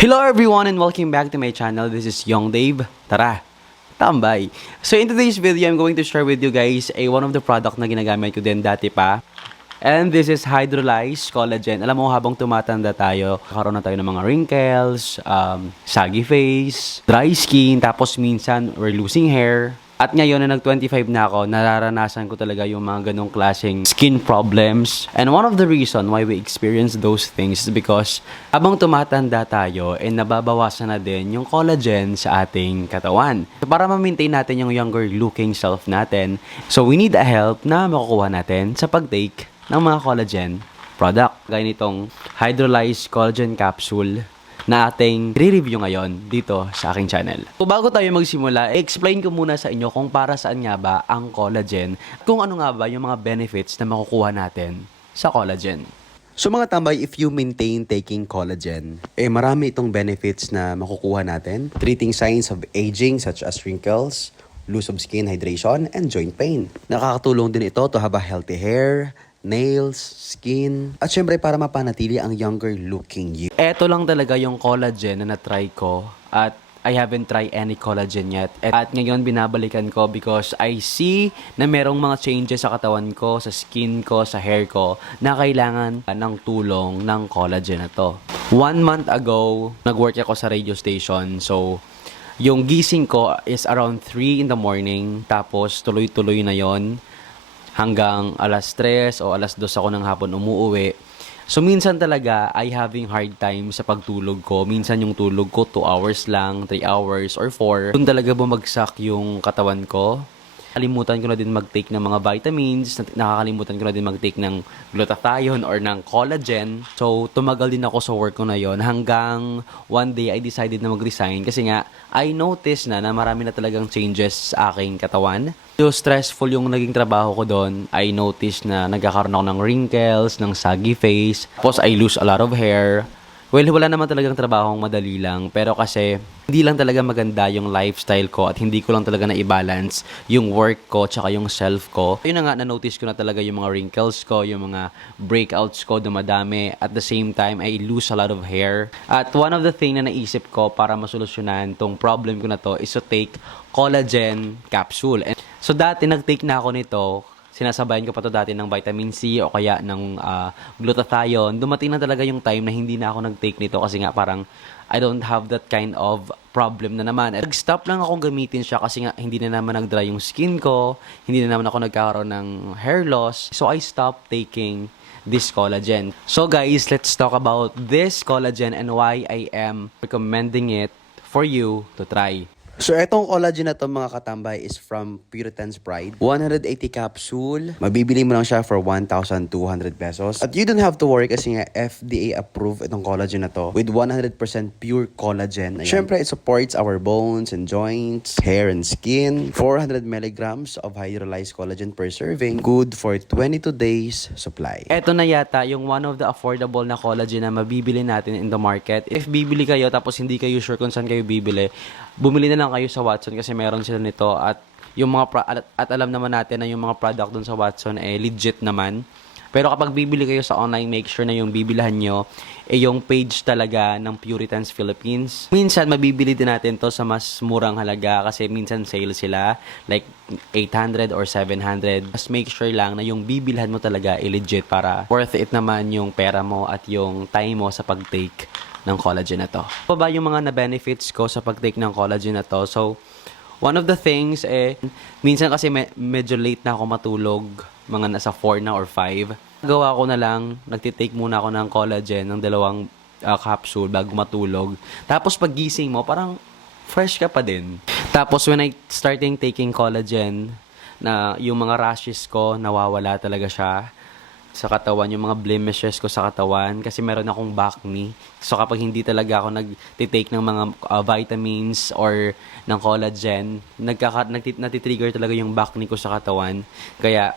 Hello everyone and welcome back to my channel. This is Young Dave. Tara, tambay. So in today's video, I'm going to share with you guys one of the product na ginagamit ko din dati pa. And this is Hydrolyze Collagen. Alam mo, habang tumatanda tayo, kakaroon na tayo ng mga wrinkles, saggy face, dry skin, tapos minsan we're losing hair. At ngayon na nag-25 na ako, nararanasan ko talaga yung mga ganong klaseng skin problems. And one of the reason why we experience those things is because habang tumatanda tayo, nababawasan na din yung collagen sa ating katawan. So para ma-maintain natin yung younger looking self natin, so we need a help na makukuha natin sa pag-take ng mga collagen product. Gaya nitong Hydrolyze Collagen Capsule na ating re-review ngayon dito sa aking channel. So bago tayo magsimula, explain ko muna sa inyo kung para saan nga ba ang collagen, kung ano nga ba yung mga benefits na makukuha natin sa collagen. So mga tambay, if you maintain taking collagen, marami itong benefits na makukuha natin. Treating signs of aging such as wrinkles, loss of skin, hydration, and joint pain. Nakakatulong din ito to have a healthy hair, nails, skin, at syempre para mapanatili ang younger looking you. Eto lang talaga yung collagen na na-try ko at I haven't tried any collagen yet. At ngayon binabalikan ko because I see na merong mga changes sa katawan ko, sa skin ko, sa hair ko na kailangan ng tulong ng collagen na to. 1 month ago, nag-work ako sa radio station. So, yung gising ko is around 3 in the morning. Tapos, tuloy-tuloy na yon hanggang alas 3 o alas 2 ako ng hapon umuuwi. So, minsan talaga, I having hard time sa pagtulog ko. Minsan yung tulog ko, 2 hours lang, 3 hours, or 4. Doon talaga bumagsak yung katawan ko. Nakakalimutan ko na din mag-take ng mga vitamins. Nakakalimutan ko na din mag-take ng glutathione or ng collagen. So, tumagal din ako sa work ko na yon hanggang one day I decided na mag-resign. Kasi nga, I noticed na marami na talagang changes sa aking katawan. So, stressful yung naging trabaho ko doon. I noticed na nagkakaroon ako ng wrinkles, ng saggy face. Tapos, I lose a lot of hair. Well, wala naman talagang trabahong madali lang. Pero kasi, hindi lang talaga maganda yung lifestyle ko at hindi ko lang talaga na-balance yung work ko tsaka yung self ko. Yun na nga, na-notice ko na talaga yung mga wrinkles ko, yung mga breakouts ko dumadami. At the same time, I lose a lot of hair. At one of the thing na naisip ko para masolusyonan tong problem ko na to is to take collagen capsule. And so dati nag-take na ako nito. Sinasabayan ko pa to dati ng vitamin C o kaya ng glutathione. Dumating na talaga yung time na hindi na ako nag-take nito kasi nga parang I don't have that kind of problem na naman. Nag-stop lang akong gamitin siya kasi nga hindi na naman nag-dry yung skin ko, hindi na naman ako nagkakaroon ng hair loss. So I stopped taking this collagen. So guys, let's talk about this collagen and why I am recommending it for you to try. So, etong collagen na to mga katambay is from Puritan's Pride. 180 capsule. Mabibili mo lang siya for 1,200 pesos. At you don't have to worry kasi nga FDA approved itong collagen na to with 100% pure collagen. Siyempre, it supports our bones and joints, hair and skin. 400 milligrams of hydrolyzed collagen per serving. Good for 22 days supply. Eto na yata yung one of the affordable na collagen na mabibili natin in the market. If bibili kayo tapos hindi kayo sure kung saan kayo bibili, bumili na lang kayo sa Watson kasi meron sila nito at yung mga at alam naman natin na yung mga product dun sa Watson legit naman. Pero kapag bibili kayo sa online, make sure na yung bibilihan nyo yung page talaga ng Puritan's Philippines. Minsan mabibili din natin to sa mas murang halaga kasi minsan sale sila like 800 or 700. Just make sure lang na yung bibilhan mo talaga legit para worth it naman yung pera mo at yung time mo sa pag-take ng collagen na to. Ano ba yung mga na-benefits ko sa pag-take ng collagen na to? So, one of the things minsan kasi medyo late na ako matulog, mga nasa 4 na or 5. Gawa ko na lang, nagtitake muna ako ng collagen, ng 2 capsule bago matulog. Tapos pag gising mo, parang fresh ka pa din. Tapos when I starting taking collagen, na yung mga rashes ko, nawawala talaga siya sa katawan, yung mga blemishes ko sa katawan kasi meron akong acne. So kapag hindi talaga ako nag-take ng mga vitamins or ng collagen, natitrigger talaga yung acne ko sa katawan. Kaya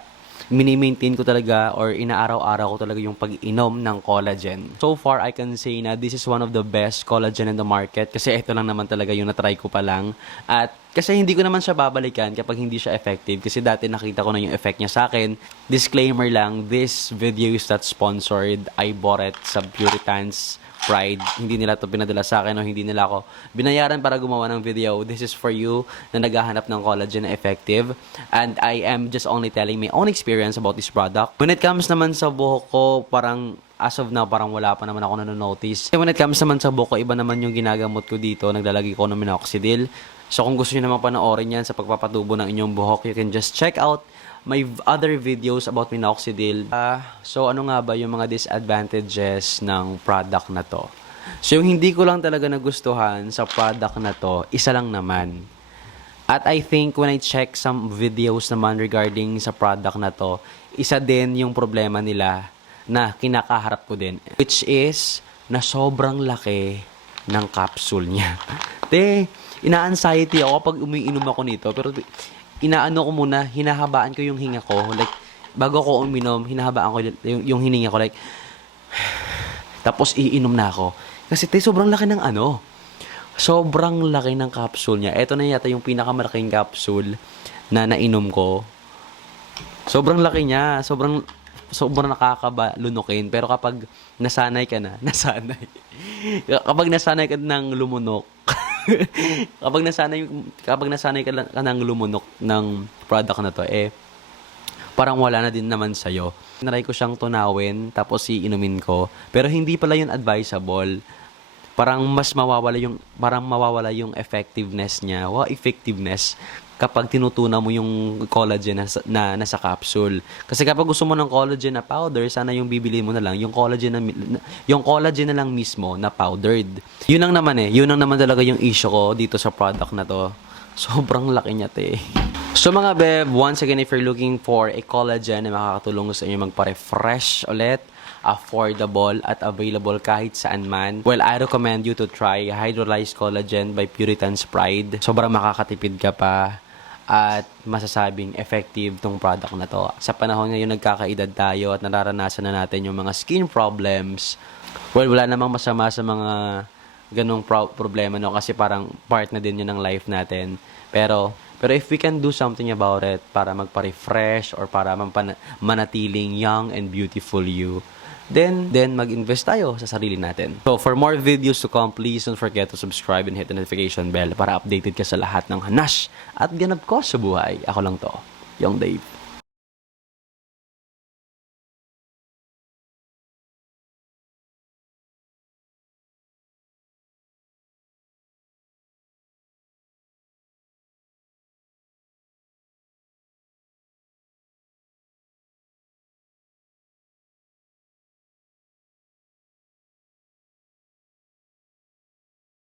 mini-maintain ko talaga or inaaraw-araw ko talaga yung pag-inom ng collagen. So far, I can say na this is one of the best collagen in the market kasi ito lang naman talaga yung na-try ko pa lang. At kasi hindi ko naman siya babalikan kapag hindi siya effective kasi dati nakita ko na yung effect niya sa akin. Disclaimer lang, this video is not sponsored. I bought it sa Puritan's Pride. Hindi nila to pinadala sa akin o hindi nila ako binayaran para gumawa ng video. This is for you na naghahanap ng collagen na effective. And I am just only telling my own experience about this product. When it comes naman sa buhok ko, parang as of now, parang wala pa naman ako nanonotice. When it comes naman sa buhok ko, iba naman yung ginagamot ko dito. Naglalagay ko ng minoxidil. So kung gusto niyo naman panoorin yan sa pagpapatubo ng inyong buhok, you can just check out my other videos about minoxidil. So ano nga ba yung mga disadvantages ng product na to? So yung hindi ko lang talaga nagustuhan sa product na to, isa lang naman. At I think when I check some videos naman regarding sa product na to, isa din yung problema nila na kinakaharap ko din. Which is, na sobrang laki ng capsule niya. Ina-anxiety ako kapag umiinom ako nito. Pero inaano ko muna, hinahabaan ko yung hinga ko. Like, bago ko uminom, hinahabaan ko yung hininga ko. Like, tapos iinom na ako. Kasi sobrang laki ng ano. Sobrang laki ng capsule niya. Ito na yata yung pinakamalaking capsule na nainom ko. Sobrang laki niya. Sobrang nakakalunukin. Pero kapag nasanay ka na, kapag nasanay ka ng lumunok, kapag nasanay ka ng lumunok ng product na to, parang wala na din naman sa'yo. Naray ko siyang tunawin, tapos iinumin ko. Pero hindi pala yun advisable. Parang mawawala yung effectiveness niya. Effectiveness kapag tinutunaw mo yung collagen na nasa capsule. Kasi kapag gusto mo ng collagen na powder, sana yung bibili mo na lang yung collagen na lang mismo na powdered. Yun ang naman talaga yung issue ko dito sa product na to. Sobrang laki niya, So mga beb, once again, if you're looking for a collagen na makakatulong sa inyo magpa-refresh ulit, affordable at available kahit saan man, well, I recommend you to try Hydrolyzed Collagen by Puritan's Pride. Sobrang makakatipid ka pa at masasabing effective tong product na to. Sa panahon ngayon, nagkakaedad tayo at nararanasan na natin yung mga skin problems. Well, wala namang masama sa mga ganong problema, no? Kasi parang part na din yun ng life natin. Pero if we can do something about it para magpa-refresh or para manatiling young and beautiful you, then mag-invest tayo sa sarili natin. So, for more videos to come, please don't forget to subscribe and hit the notification bell para updated ka sa lahat ng hanas at ganap ko sa buhay. Ako lang to, Young Dave.